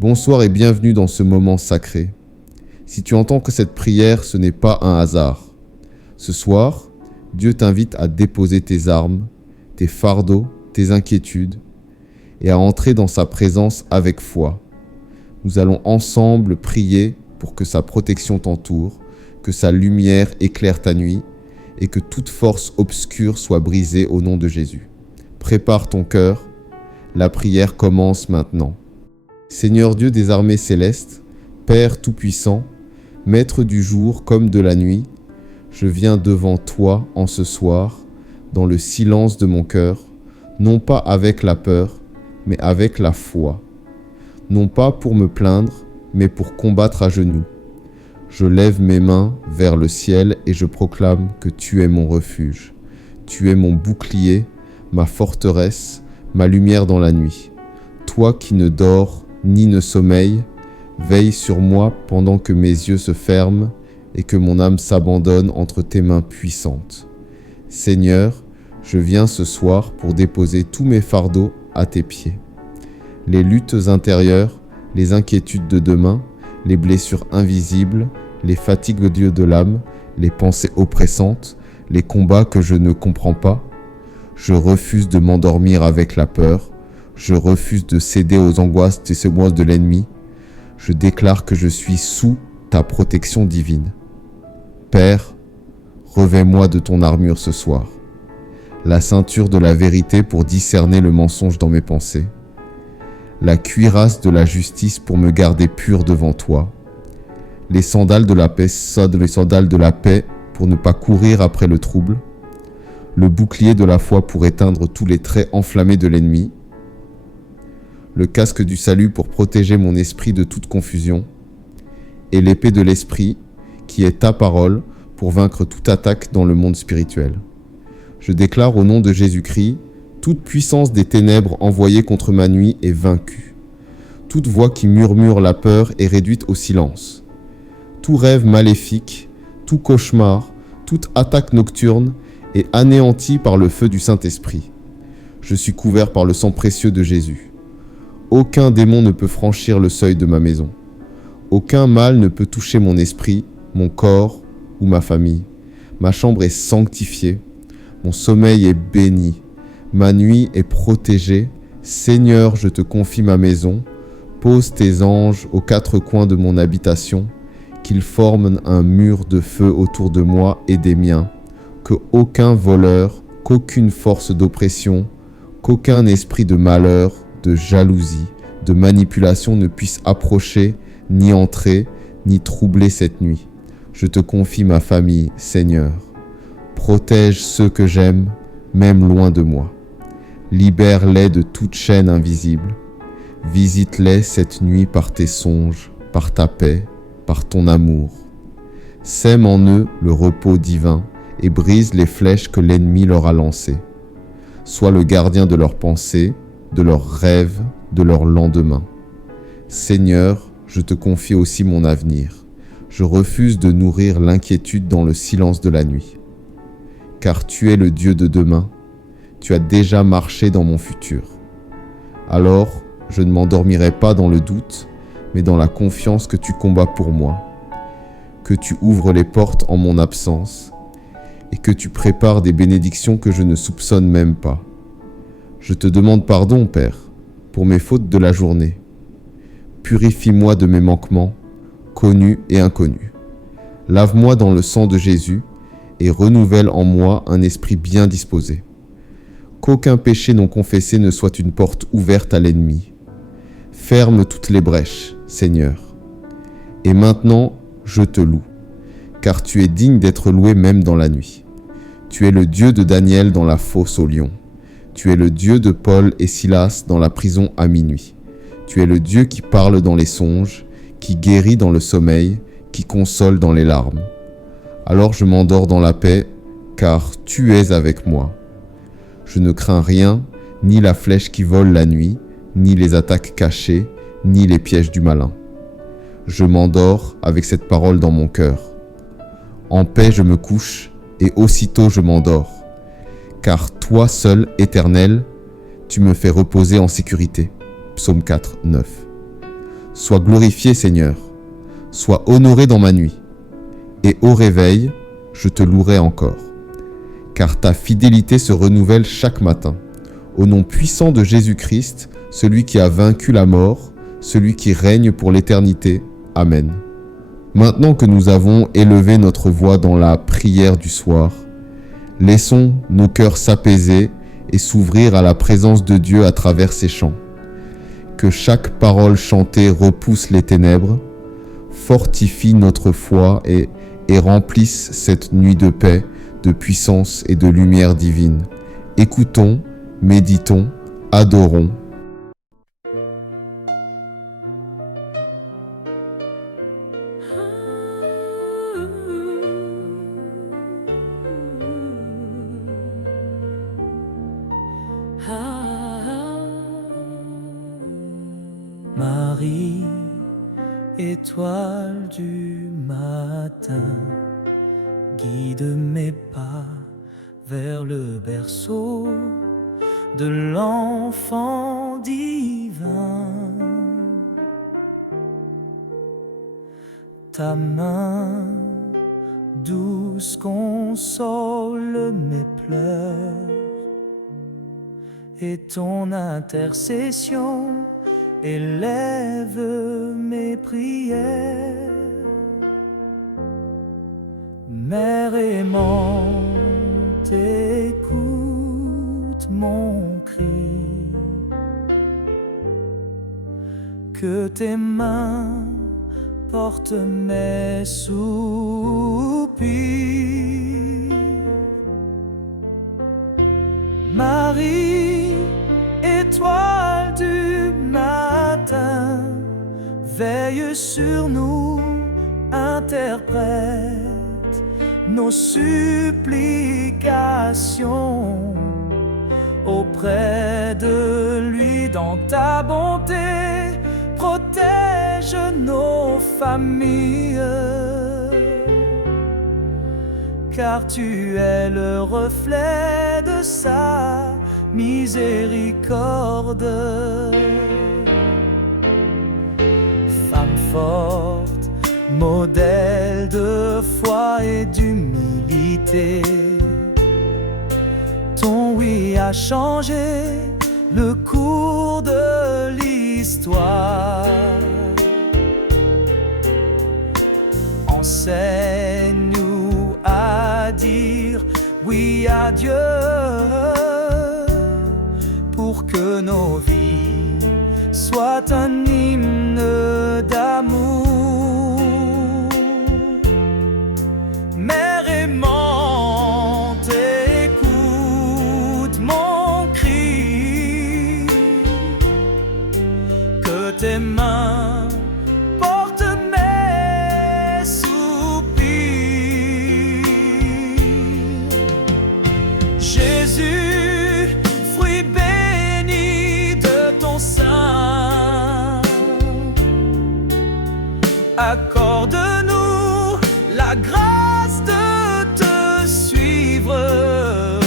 Bonsoir et bienvenue dans ce moment sacré. Si tu entends que cette prière, ce n'est pas un hasard. Ce soir, Dieu t'invite à déposer tes armes, tes fardeaux, tes inquiétudes et à entrer dans sa présence avec foi. Nous allons ensemble prier pour que sa protection t'entoure, que sa lumière éclaire ta nuit et que toute force obscure soit brisée au nom de Jésus. Prépare ton cœur, la prière commence maintenant. Seigneur Dieu des armées célestes, Père Tout-Puissant, Maître du jour comme de la nuit, je viens devant toi en ce soir, dans le silence de mon cœur, non pas avec la peur, mais avec la foi. Non pas pour me plaindre, mais pour combattre à genoux. Je lève mes mains vers le ciel et je proclame que tu es mon refuge. Tu es mon bouclier, ma forteresse, ma lumière dans la nuit. Toi qui ne dors ni ne sommeille, veille sur moi pendant que mes yeux se ferment et que mon âme s'abandonne entre tes mains puissantes. Seigneur, je viens ce soir pour déposer tous mes fardeaux à tes pieds. Les luttes intérieures, les inquiétudes de demain, les blessures invisibles, les fatigues de l'âme, les pensées oppressantes, les combats que je ne comprends pas. Je refuse de m'endormir avec la peur. Je refuse de céder aux angoisses et semoises de l'ennemi. Je déclare que je suis sous ta protection divine. Père, revêt-moi de ton armure ce soir, la ceinture de la vérité pour discerner le mensonge dans mes pensées, la cuirasse de la justice pour me garder pur devant toi, les sandales de la paix pour ne pas courir après le trouble, le bouclier de la foi pour éteindre tous les traits enflammés de l'ennemi, le casque du salut pour protéger mon esprit de toute confusion, et l'épée de l'esprit, qui est ta parole, pour vaincre toute attaque dans le monde spirituel. Je déclare au nom de Jésus-Christ, toute puissance des ténèbres envoyée contre ma nuit est vaincue. Toute voix qui murmure la peur est réduite au silence. Tout rêve maléfique, tout cauchemar, toute attaque nocturne est anéanti par le feu du Saint-Esprit. Je suis couvert par le sang précieux de Jésus. Aucun démon ne peut franchir le seuil de ma maison. Aucun mal ne peut toucher mon esprit, mon corps ou ma famille. Ma chambre est sanctifiée. Mon sommeil est béni. Ma nuit est protégée. Seigneur, je te confie ma maison. Pose tes anges aux quatre coins de mon habitation, qu'ils forment un mur de feu autour de moi et des miens. Que aucun voleur, qu'aucune force d'oppression, qu'aucun esprit de malheur, de jalousie, de manipulation ne puisse approcher, ni entrer, ni troubler cette nuit. Je te confie ma famille, Seigneur. Protège ceux que j'aime, même loin de moi. Libère-les de toute chaîne invisible. Visite-les cette nuit par tes songes, par ta paix, par ton amour. Sème en eux le repos divin et brise les flèches que l'ennemi leur a lancées. Sois le gardien de leurs pensées, de leurs rêves, de leur lendemain. Seigneur, je te confie aussi mon avenir. Je refuse de nourrir l'inquiétude dans le silence de la nuit. Car tu es le Dieu de demain, tu as déjà marché dans mon futur. Alors, je ne m'endormirai pas dans le doute, mais dans la confiance que tu combats pour moi, que tu ouvres les portes en mon absence et que tu prépares des bénédictions que je ne soupçonne même pas. Je te demande pardon, Père, pour mes fautes de la journée. Purifie-moi de mes manquements, connus et inconnus. Lave-moi dans le sang de Jésus et renouvelle en moi un esprit bien disposé. Qu'aucun péché non confessé ne soit une porte ouverte à l'ennemi. Ferme toutes les brèches, Seigneur. Et maintenant, je te loue, car tu es digne d'être loué même dans la nuit. Tu es le Dieu de Daniel dans la fosse aux lions. Tu es le Dieu de Paul et Silas dans la prison à minuit. Tu es le Dieu qui parle dans les songes, qui guérit dans le sommeil, qui console dans les larmes. Alors je m'endors dans la paix, car tu es avec moi. Je ne crains rien, ni la flèche qui vole la nuit, ni les attaques cachées, ni les pièges du malin. Je m'endors avec cette parole dans mon cœur. En paix je me couche, et aussitôt je m'endors. Car toi seul, Éternel, tu me fais reposer en sécurité. Psaume 4, 9. Sois glorifié, Seigneur. Sois honoré dans ma nuit. Et au réveil, je te louerai encore. Car ta fidélité se renouvelle chaque matin. Au nom puissant de Jésus-Christ, celui qui a vaincu la mort, celui qui règne pour l'éternité. Amen. Maintenant que nous avons élevé notre voix dans la prière du soir, laissons nos cœurs s'apaiser et s'ouvrir à la présence de Dieu à travers ces chants. Que chaque parole chantée repousse les ténèbres, fortifie notre foi et remplisse cette nuit de paix, de puissance et de lumière divine. Écoutons, méditons, adorons. Marie, étoile du matin, guide mes pas vers le berceau de l'enfant divin. Ta main douce console mes pleurs et ton intercession élève mes prières. Mère aimante, écoute mon cri, que tes mains portent mes soupirs. Marie, étoile du matin, veille sur nous, interprète nos supplications auprès de lui. Dans ta bonté, protège nos familles, car tu es le reflet de sa miséricorde. Femme forte, modèle de foi et d'humilité, ton oui a changé le cours de l'histoire. Enseigne-nous à dire oui à Dieu, pour que nos vies soient un hymne d'amour. Mère aimante, écoute mon cri, que tes mains portent mes soupirs. Jésus, fruit béni de ton sein, accorde-nous la grâce de te suivre.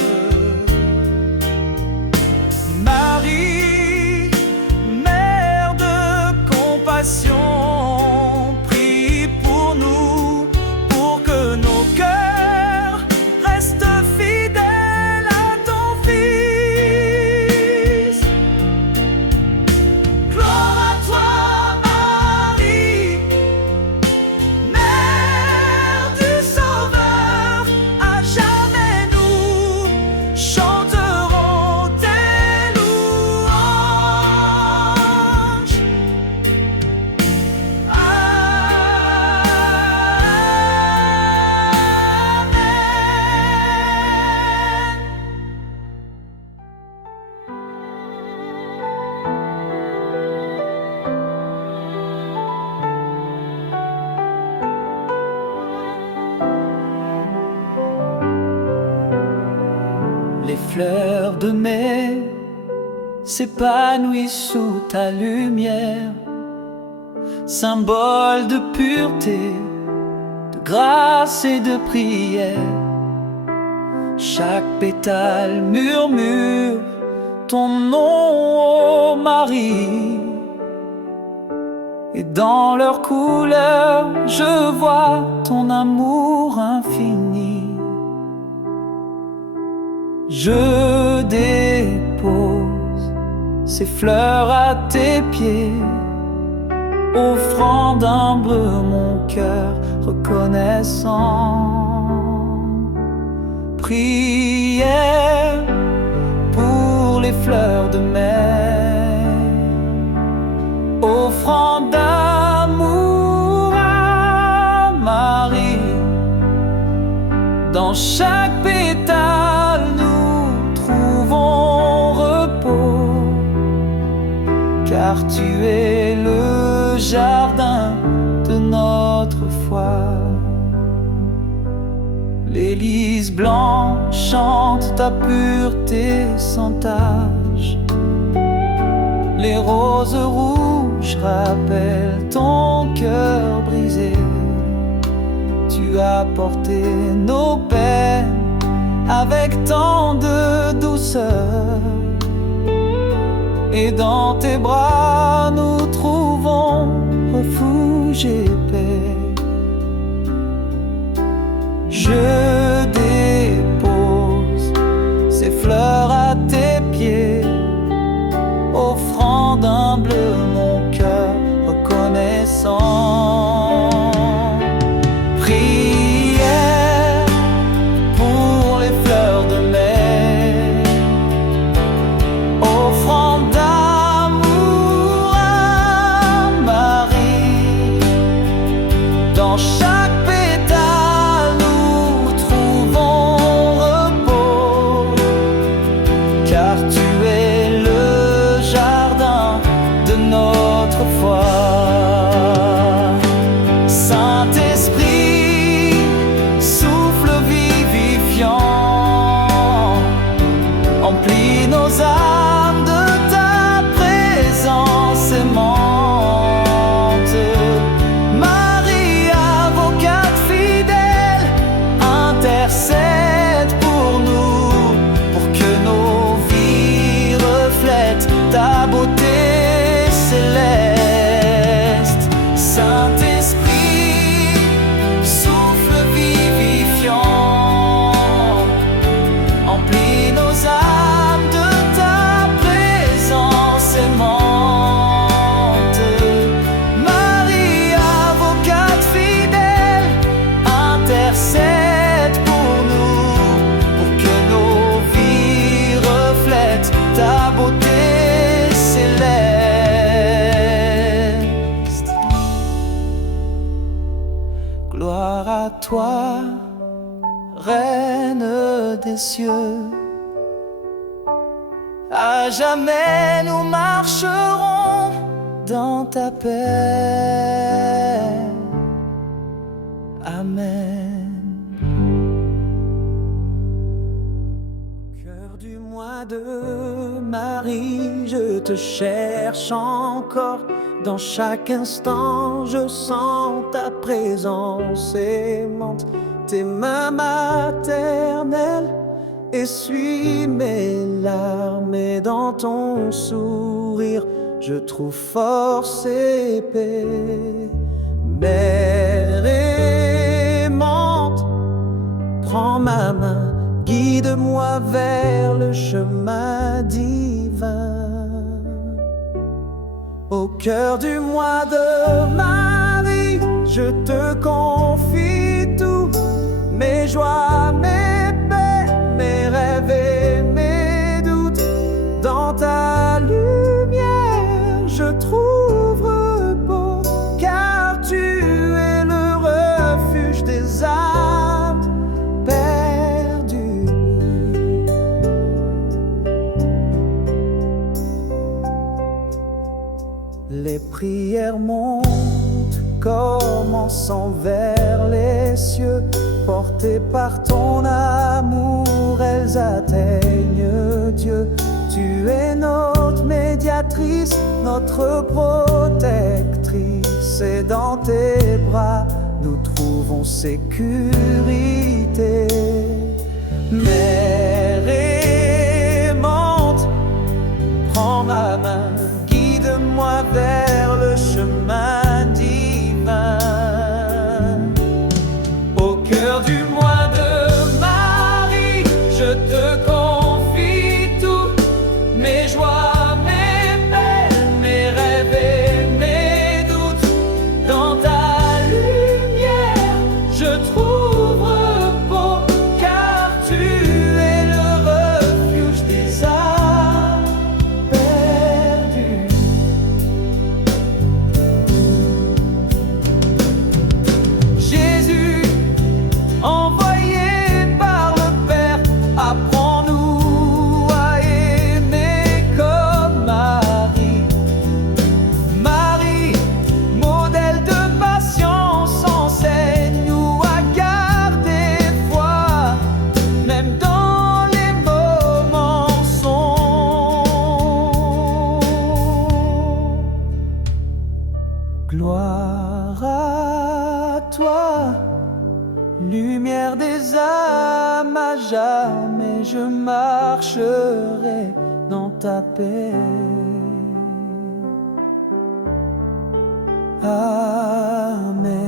Marie, mère de compassion, prie pour nous, pour que nos cœurs restent fidèles à ton Fils. Gloire à toi, Marie, Mère du Sauveur, à jamais nous chanterons tes louanges. Les fleurs de mai s'épanouissent sous ta lumière, symbole de pureté, de grâce et de prière. Chaque pétale murmure ton nom, ô Marie, et dans leurs couleurs je vois ton amour infini. Je dépose ces fleurs à tes pieds, offrant d'humble mon cœur reconnaissant. Prière pour les fleurs de mai, offrant d'amour à Marie. Dans chaque pétale nous trouvons repos, car tu es le jardin de notre foi. Les lys blancs chantent ta pureté sans tache, les roses rouges rappellent ton cœur brisé. Tu as porté nos peines avec tant de douceur, et dans tes bras nous trouvons refuge et paix. Je dépose ces fleurs à tes pieds, offrant d'humble mon cœur reconnaissant. Prière pour les fleurs de mai, offrant d'amour à Marie. Dans chaque pétale nous trouvons repos, car tu es le jardin de notre foi. Saint-Esprit, souffle vivifiant, emplis nos âmes de ta présence aimante. Marie, avocate fidèle, intercède pour nous, pour que nos vies reflètent ta beauté céleste. Saint-Esprit, souffle vivifiant, emplis nos âmes de ta présence aimante. Marie, avocate fidèle, intercède pour nous, pour que nos vies reflètent ta beauté céleste. Gloire à toi, Reine des cieux. À jamais nous marcherons dans ta paix. Amen. Au cœur du mois de Marie, je te cherche encore. Dans chaque instant, je sens ta présence aimante. Tes mains maternelles essuient mes larmes, et dans ton sourire, je trouve force et paix. Mère aimante, prends ma main, guide-moi vers le chemin divin. Au cœur du mois de Marie, je te confie tout, mes joies, mes paix, mes rêves et mes doutes. Dans ta lumière, je trouve repos, car tu es le refuge des âmes perdues. Les prières montent, commençant vers les cieux. Portées par ton amour, elles atteignent Dieu. Tu es notre médiatrice, notre protectrice, et dans tes bras, nous trouvons sécurité. Mère aimante, prends ma main, guide-moi vers le chemin Gloire à toi, lumière des âmes, à jamais je marcherai dans ta paix. Amen.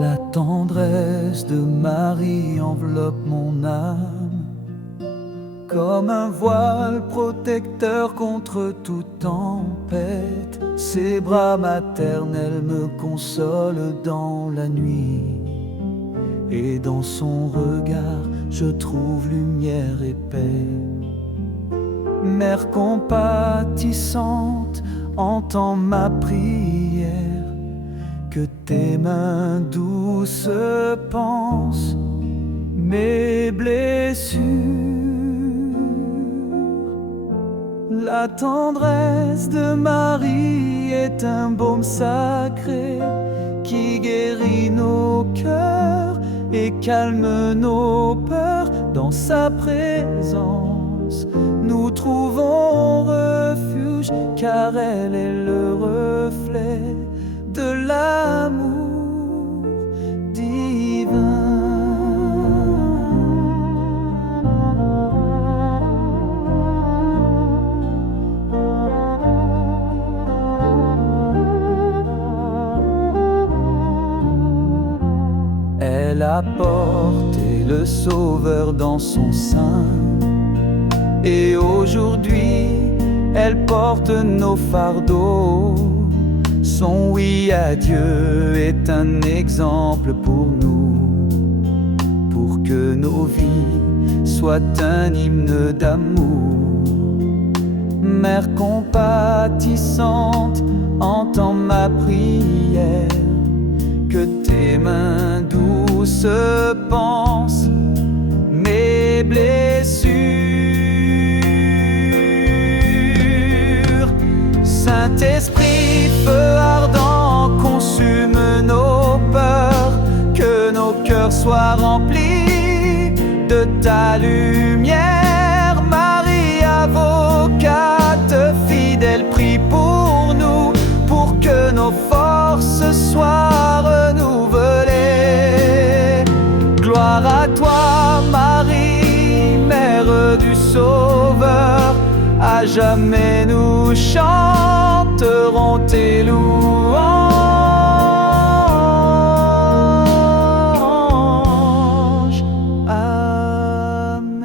La tendresse de Marie enveloppe mon âme, comme un voile protecteur contre toute tempête. Ses bras maternels me consolent dans la nuit, et dans son regard je trouve lumière et paix. Mère compatissante, entends ma prière, que tes mains douces pansent mes blessures. La tendresse de Marie est un baume sacré qui guérit nos cœurs et calme nos peurs. Dans sa présence, nous trouvons refuge, car elle est le reflet de l'amour divin. Elle a porté le Sauveur dans son sein, et aujourd'hui elle porte nos fardeaux. Son oui à Dieu est un exemple pour nous, pour que nos vies soient un hymne d'amour. Mère compatissante, entends ma prière, que tes mains douces pansent mes blessures. Saint-Esprit, feu ardent, consume nos peurs, que nos cœurs soient remplis de ta lumière. Marie, avocate fidèle, prie pour nous, pour que nos forces soient renouvelées. Gloire à toi, Marie, Mère du Sauveur, à jamais nous chanterons tes louanges. Amen.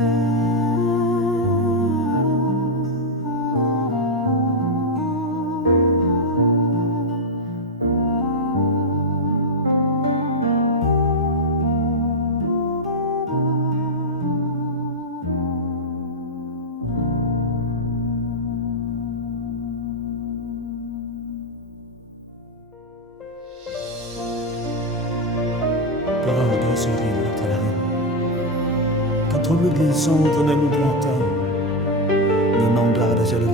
Parole sur l'île de la reine, quand trouble glissante dans le printemps, nous n'englards de jalousie.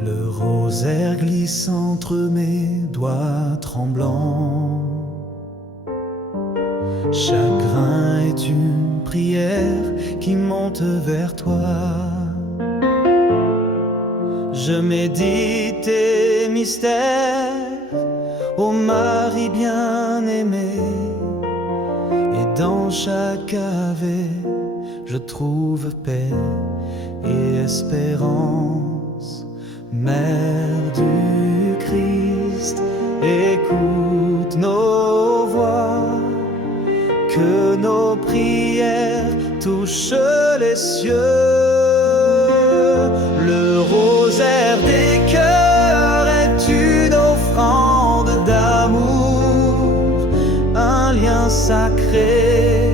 Le rosaire glisse entre mes doigts tremblants. Chagrin est une prière qui monte vers toi. Je médite tes mystères, ô Marie bien-aimée, et dans chaque ave je trouve paix et espérance. Mère du Christ, écoute nos voix, que nos prières touchent les cieux. Le rosaire des cœurs est une offrande d'amour, un lien sacré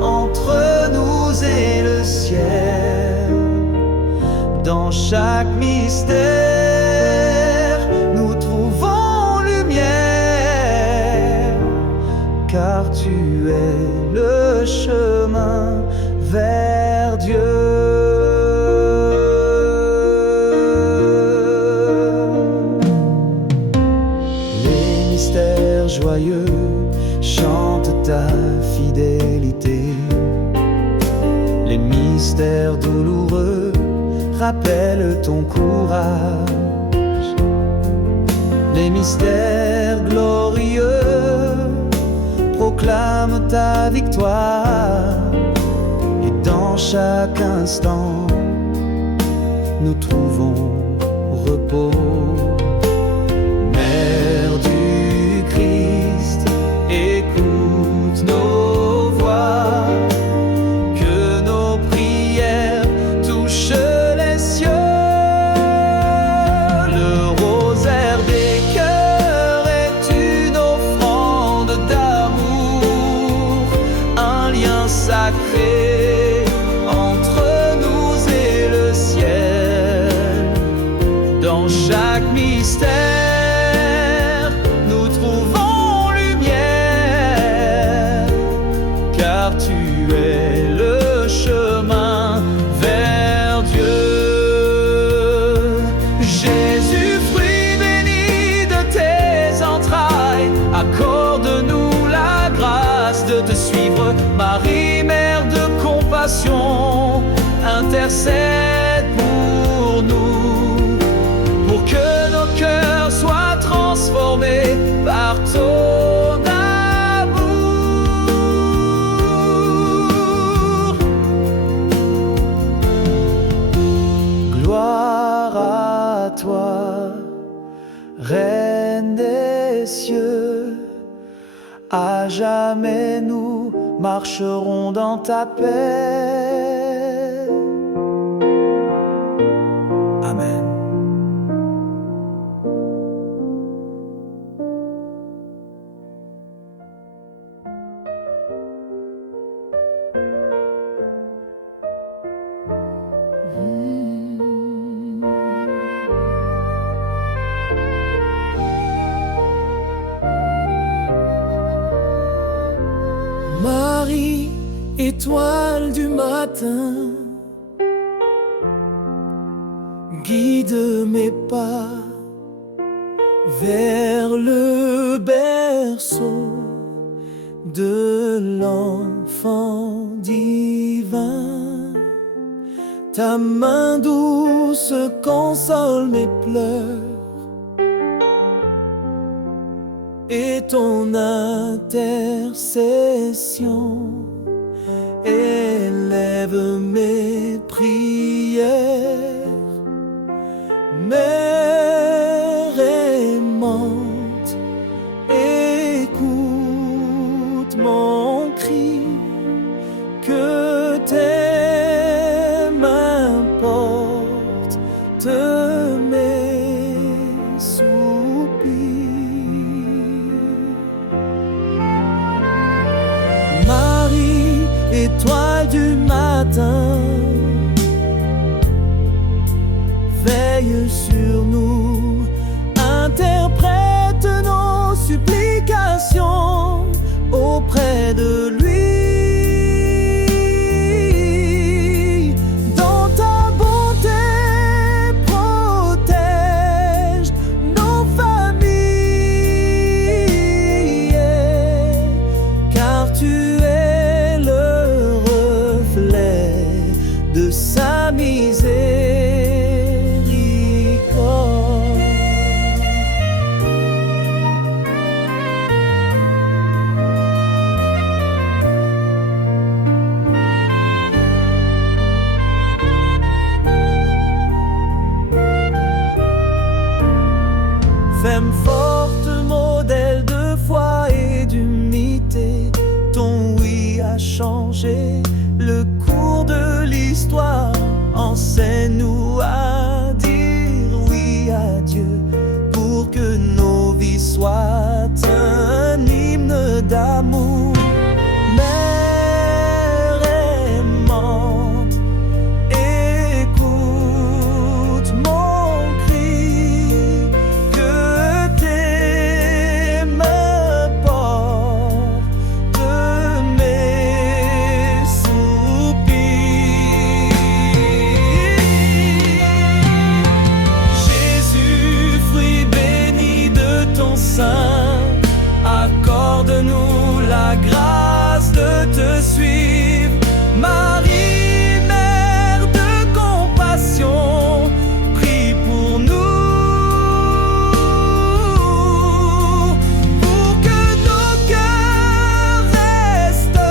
entre nous et le ciel. Dans chaque mystère, nous trouvons lumière car tu es le chemin vers Dieu. Les mystères joyeux chantent ta fidélité. Les mystères douloureux rappellent ton courage. Les mystères glorieux proclament ta victoire. Et dans chaque instant, nous trouvons repos. Mère du Christ, écoute nos voix, que nos prières touchent les cieux. Le rosaire des cœurs est une offrande d'amour, un lien sacré entre nous et le ciel. Dans chaque mystère, nous trouvons lumière, car tu es le chemin vers Dieu. Jésus, fruit béni de tes entrailles, accorde-nous la grâce de te suivre. Marie, mère de compassion, intercède pour nous, pour que nos cœurs soient transformés par ton amour. Gloire à toi, Reine des cieux, à jamais nous marcherons dans ta paix. Amen. Marie, étoile du matin, guide mes pas vers le berceau de l'enfant divin. Ta main douce console mes pleurs, et ton intercession élève mes prières. Mère aimante, écoute mon cri, que tes mains portent mes soupirs. Marie, étoile du matin, veille sur nous, interprète nos supplications auprès de lui. Dans ta bonté, protège nos familles, car tu es le reflet de sa miséricorde. Femme forte, modèle de foi et d'humilité, ton oui a changé le cours de l'histoire. Enseigne-nous à dire oui à Dieu, pour que nos vies soient un hymne d'amour. Mère aimante, écoute mon cri, que tes mains portent la grâce de te suivre. Marie, mère de compassion, prie pour nous, pour que nos cœurs restent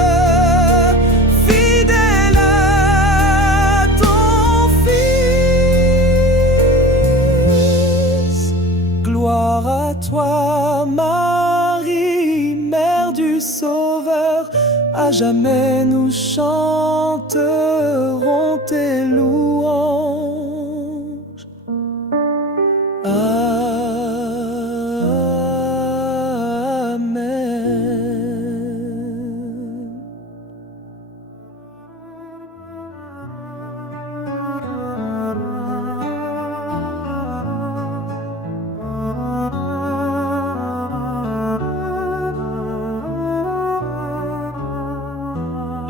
fidèles à ton Fils. Gloire à toi, Marie, mère du Sauveur, à jamais nous chanterons tes louanges. Amen.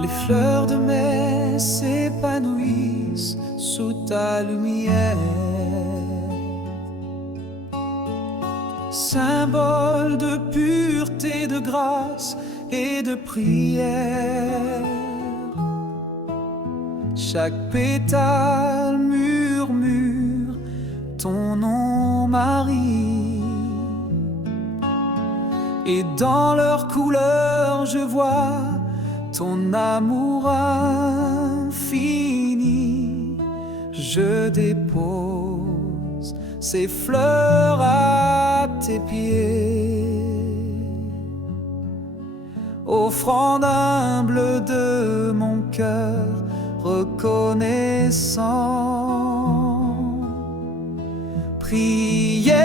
Les fleurs de mai s'épanouissent sous ta lumière, symbole de pureté, de grâce et de prière. Chaque pétale murmure ton nom, Marie, et dans leurs couleurs je vois ton amour infini. Je dépose ces fleurs à tes pieds, offrande humble de mon cœur reconnaissant. Prière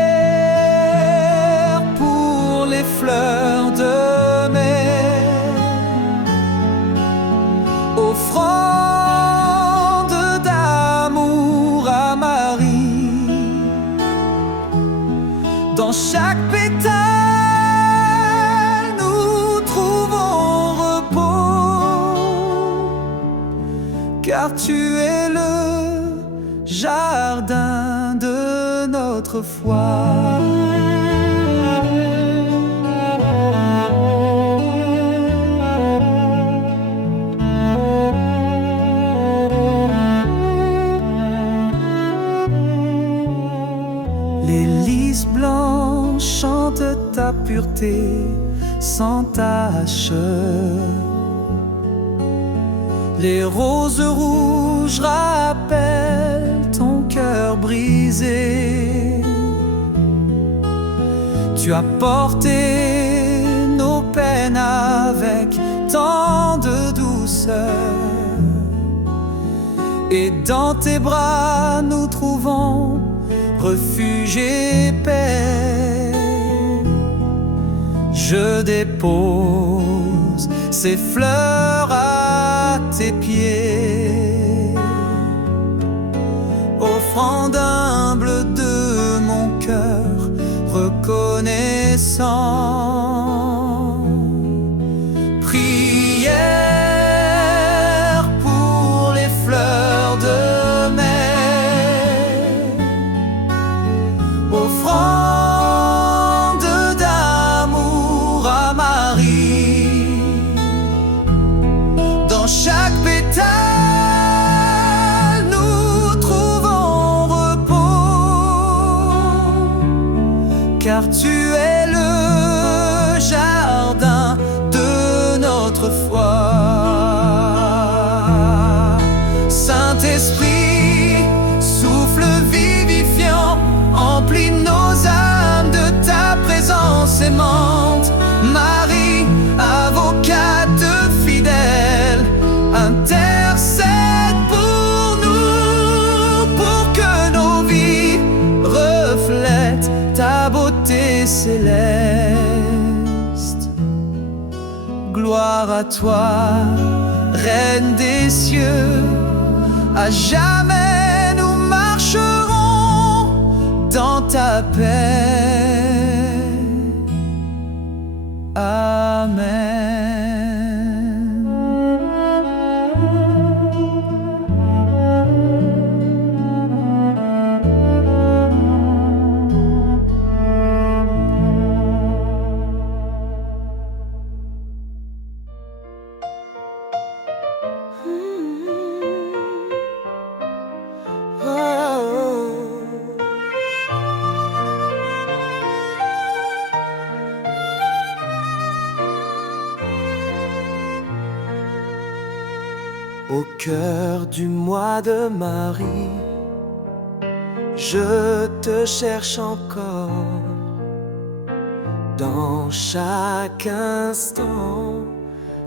pour les fleurs de mai, offrande d'amour à Marie. Dans chaque pétale, nous trouvons repos, car tu es le jardin de notre foi. Les lys blancs chantent ta pureté sans tache. Les roses rouges rappellent ton cœur brisé. Tu as porté nos peines avec tant de douceur, et dans tes bras nous trouvons refuge et paix. Je dépose ces fleurs à tes pieds, offrande humble de mon cœur reconnaissant. Prière pour les fleurs de mai, offrande d'amour à Marie. Dans chaque pétale, nous trouvons repos, car tu es le jardin de notre foi. Saint-Esprit, souffle vivifiant, emplis nos âmes de ta présence aimante. Marie, avocate fidèle, intercède pour nous, pour que nos vies reflètent ta beauté céleste. Gloire à toi, Reine des cieux, à jamais nous marcherons dans ta paix. Amen. Au cœur du mois de Marie, je te cherche encore. Dans chaque instant,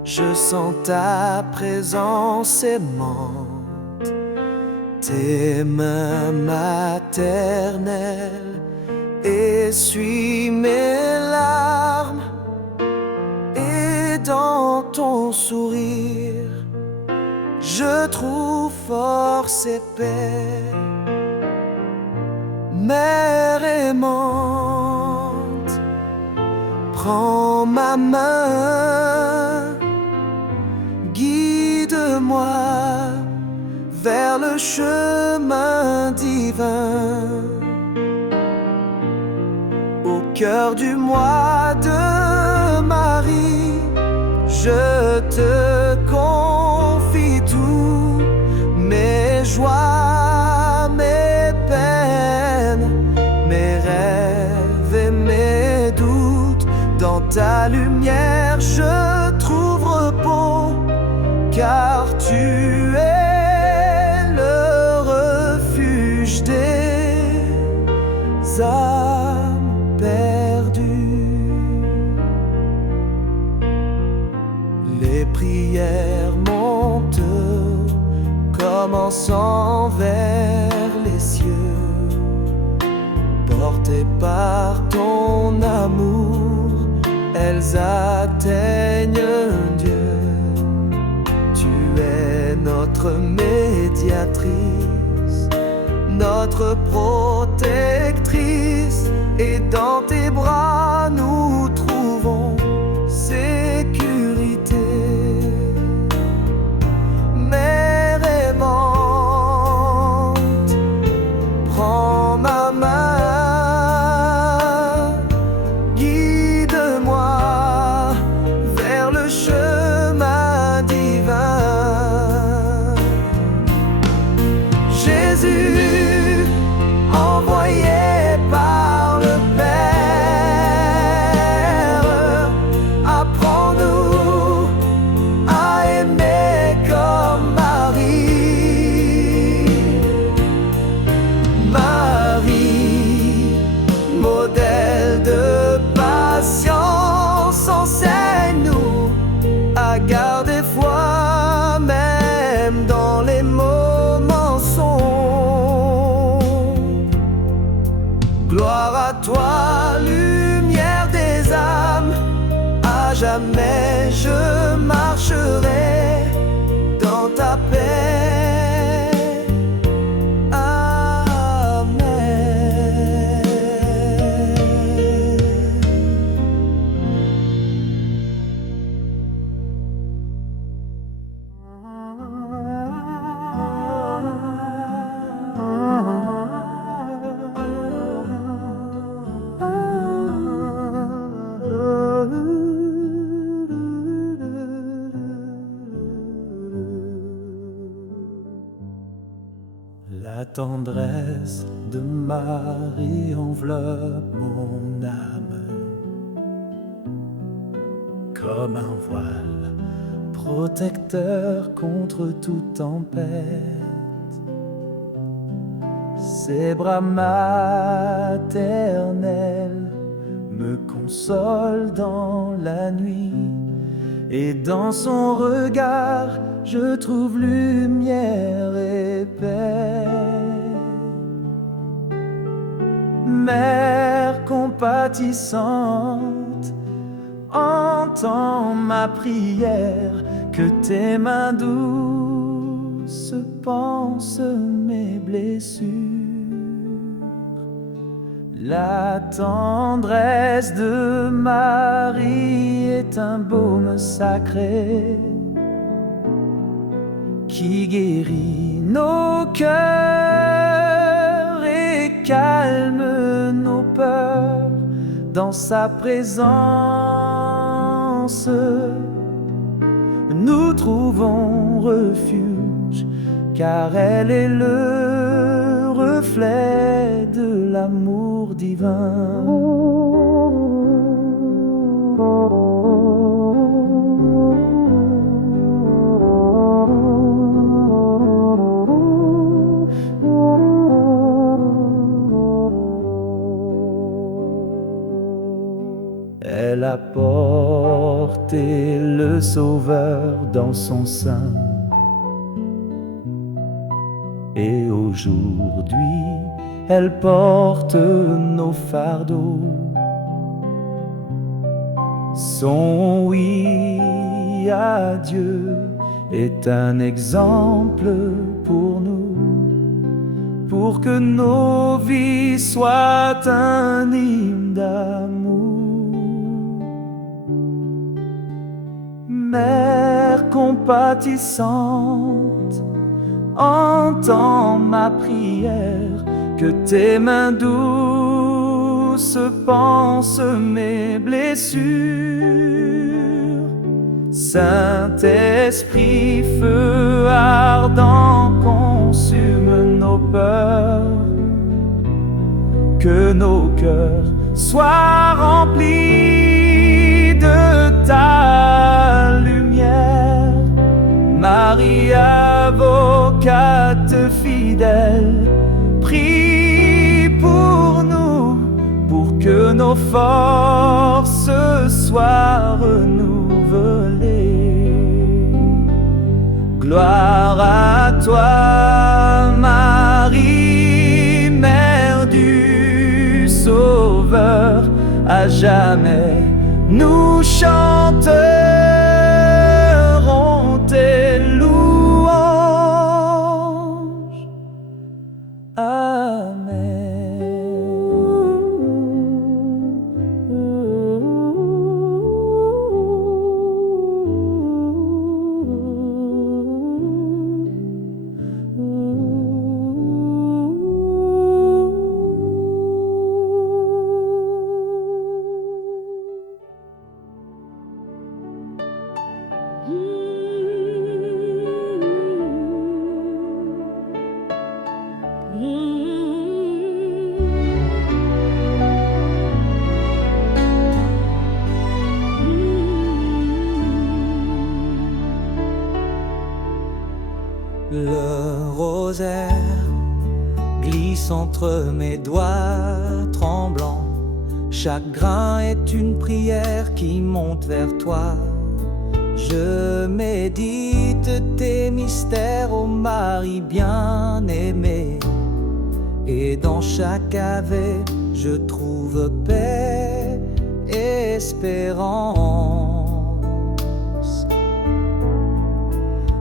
je sens ta présence aimante. Tes mains maternelles essuient mes larmes, et dans ton sourire, je trouve force et paix. Mère aimante, prends ma main, guide-moi vers le chemin divin. Au cœur du mois de Marie, je te confie tout, mes joies, mes peines, mes rêves et mes doutes. Dans ta lumière je trouve repos, car tu es le refuge des âmes perdues. Les prières montent, commençant vers les cieux, portées par ton amour, elles atteignent Dieu. Tu es notre médiatrice, notre protectrice, et dans tes bras nous trouvons sécurité. Mère aimante, prends ma main, guide-moi vers le chemin divin. Jésus, envoyé par le Père, apprends-nous à aimer comme Marie. Marie, modèle de patience, enseigne-nous à garder foi, même dans les moments sombres. Gloire à toi, lumière des âmes, à jamais je marcherai dans ta paix. Amen. La tendresse de Marie enveloppe mon âme comme un voile protecteur contre toute tempête. Ses bras maternels me consolent dans la nuit, et dans son regard je trouve lumière et paix. Mère compatissante, entends ma prière, que tes mains douces pansent mes blessures. La tendresse de Marie est un baume sacré qui guérit nos cœurs et calme nos peurs. Dans sa présence, nous trouvons refuge, car elle est le reflet de l'amour divin. porté le Sauveur dans son sein. Et aujourd'hui, elle porte nos fardeaux. Son oui à Dieu est un exemple pour nous, pour que nos vies soient un hymne d'amour. Mère compatissante, entends ma prière, que tes mains douces pansent mes blessures. Saint-Esprit, feu ardent, consume nos peurs, que nos cœurs soient remplis de ta lumière. Marie, avocate fidèle, prie pour nous, pour que nos forces soient renouvelées. Gloire à toi, Marie, Mère du Sauveur, à jamais nous chanterons tes louanges. Amen. Le rosaire glisse entre mes doigts tremblants. Chaque grain est une prière qui monte vers toi. Je médite tes mystères, ô Marie bien-aimée. Et dans chaque ave, je trouve paix et espérance.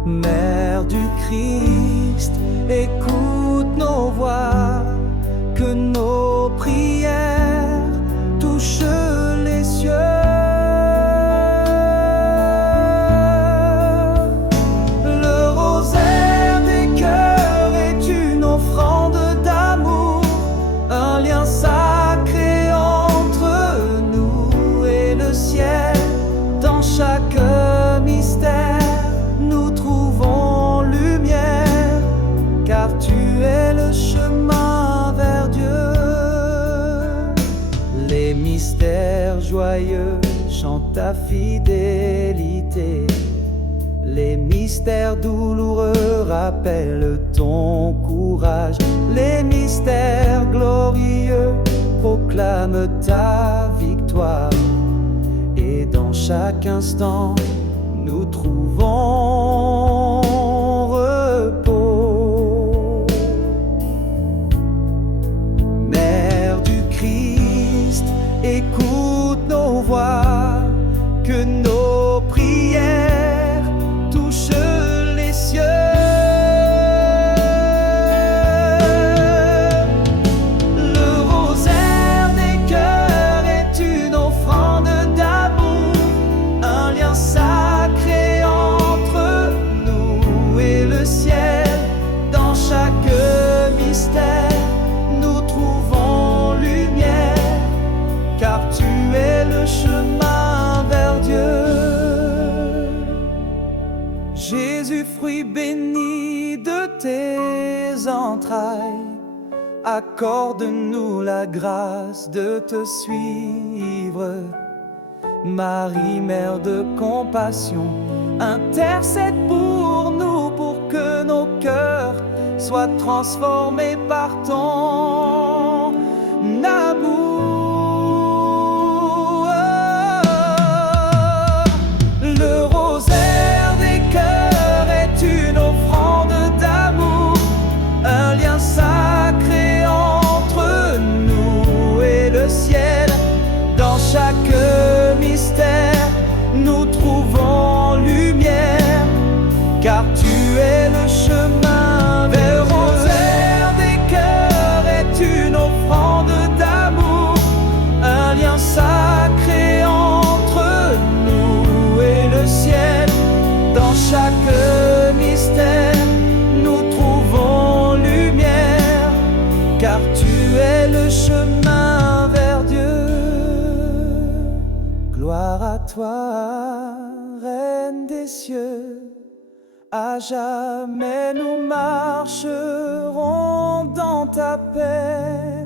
Mère du Christ, écoute nos voix, que nos prières touchent les cieux. Le rosaire des cœurs est une offrande d'amour, un lien sacré entre nous et le ciel. Dans chaque mystère, nous trouvons lumière, car tu es le chemin vers Dieu. Les mystères joyeux chantent ta fidélité. Les mystères douloureux rappellent ton courage. Les mystères glorieux proclament ta victoire. Et dans chaque instant, nous trouvons repos. Mère du Christ, écoute nos voix, que nos prières touchent les cieux. Le rosaire des cœurs est une offrande d'amour, un lien sacré entre nous et le ciel. Dans chaque mystère, nous trouvons lumière, car tu es le chemin vers Dieu. Jésus, fruit béni de tes entrailles, accorde-nous la grâce de te suivre. Marie, mère de compassion, intercède pour nous, pour que nos cœurs soient transformés par ton amour. c'est le chemin vers Dieu. Gloire à toi, Reine des cieux. À jamais nous marcherons dans ta paix.